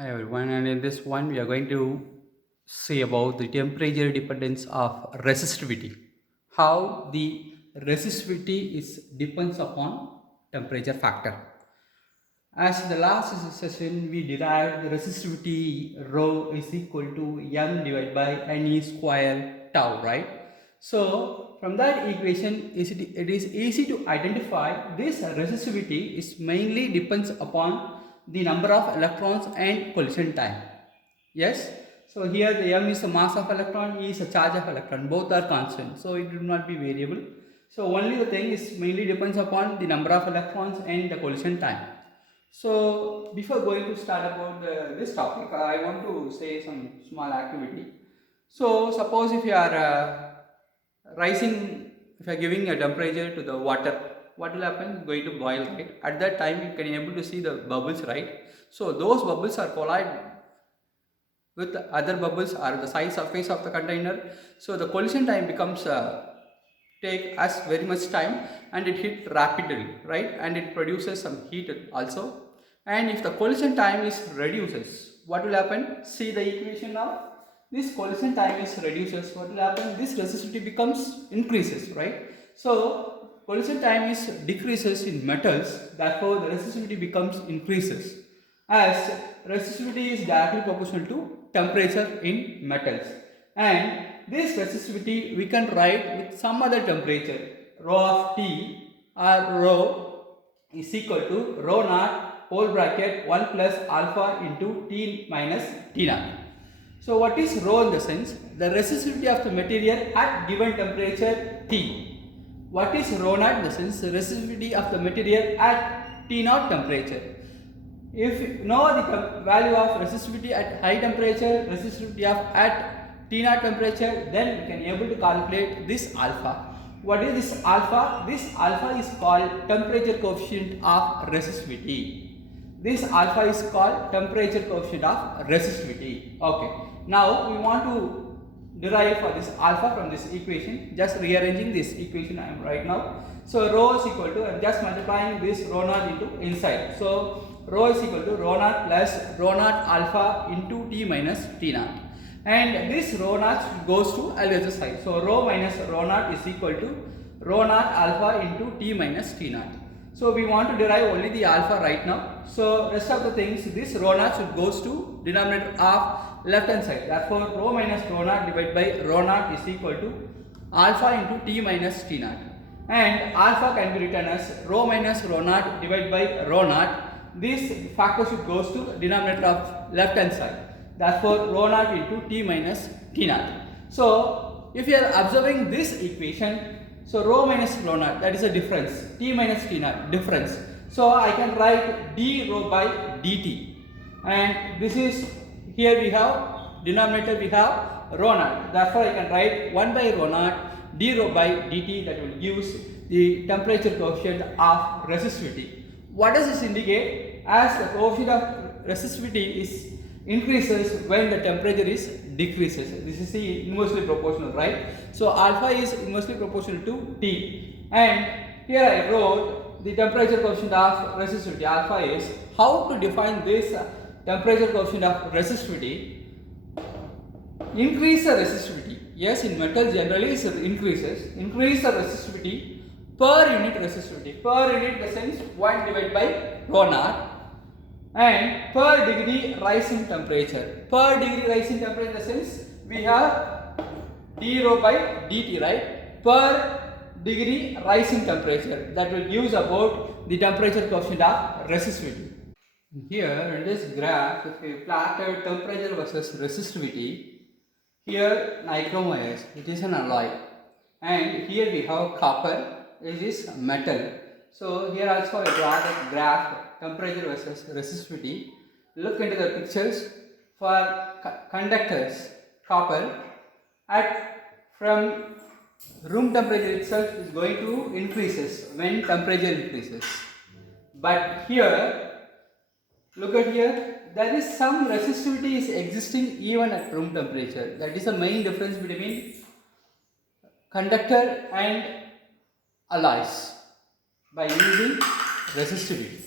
Hi everyone, and in this one we are going to see about the temperature dependence of resistivity. How the resistivity is depends upon temperature factor. As in the last session we derived the resistivity rho is equal to m divided by ne square tau, right? So from that equation it is easy to identify this resistivity is mainly depends upon the number of electrons and collision time. Yes. So here the m is the mass of electron, e is the charge of electron. Both are constant, so it will not be variable. So only the thing is mainly depends upon the number of electrons and the collision time. So before going to start about this topic, I want to say some small activity. So suppose if you are rising, if you are giving a temperature to the water, what will happen? It's going to boil, right? At that time you can able to see the bubbles, right? So those bubbles are collide with other bubbles or the size surface of the container. So the collision time becomes take us very much time and it hit rapidly, right? And it produces some heat also. And if the collision time is reduces, what will happen? See the equation now. This collision time is reduces. What will happen? This resistivity becomes increases, right? So collision time is decreases in metals. Therefore, the resistivity becomes increases, as resistivity is directly proportional to temperature in metals. And this resistivity we can write with some other temperature, rho of T or rho is equal to rho naught whole bracket 1 plus alpha into T minus T naught. So what is rho in the sense? The resistivity of the material at given temperature T. What is rho naught in the sense? The resistivity of the material at T naught temperature. If you know the value of resistivity at high temperature, resistivity of at T naught temperature, then we can able to calculate this alpha. What is this alpha? This alpha is called temperature coefficient of resistivity. This alpha is called temperature coefficient of resistivity. Okay. Now we want to derive for this alpha from this equation. Just rearranging this equation I am right now. So rho is equal to, I am just multiplying this rho naught into inside. So rho is equal to rho naught plus rho naught alpha into T minus T naught. And this rho naught goes to other side. So rho minus rho naught is equal to rho naught alpha into T minus T naught. So we want to derive only the alpha right now. So rest of the things, this rho naught should goes to denominator of left hand side. Therefore rho minus rho naught divided by rho naught is equal to alpha into T minus T naught. And alpha can be written as rho minus rho naught divided by rho naught. This factor should goes to denominator of left hand side. Therefore rho naught into T minus T naught. So if you are observing this equation, so rho minus rho naught, that is a difference, T minus T naught difference. So I can write d rho by dt, and this is, here we have denominator, we have rho naught. Therefore I can write 1 by rho naught d rho by dt, that will give the temperature coefficient of resistivity. What does this indicate? As the coefficient of resistivity is increases when the temperature is decreases. This is the inversely proportional, right? So alpha is inversely proportional to T. And here I wrote the temperature coefficient of resistivity. Alpha is, how to define this temperature coefficient of resistivity? Increase the resistivity. Yes, in metal generally it increases. Increase the resistivity per unit resistivity. Per unit in the sense 1 divided by rho naught. And per degree rise in temperature. Per degree rise in temperature in the sense we have d rho by dt, right? Per degree rise in temperature, that will give about the temperature coefficient of resistivity. Here in this graph, if we plotted temperature versus resistivity, here nichrome wires, it is an alloy, and here we have copper, it is metal. So here also I draw the graph temperature versus resistivity. Look into the pictures. For conductors, copper at from room temperature itself is going to increases when temperature increases. But here, look at here, there is some resistivity is existing even at room temperature. That is the main difference between conductor and alloys by using resistivity.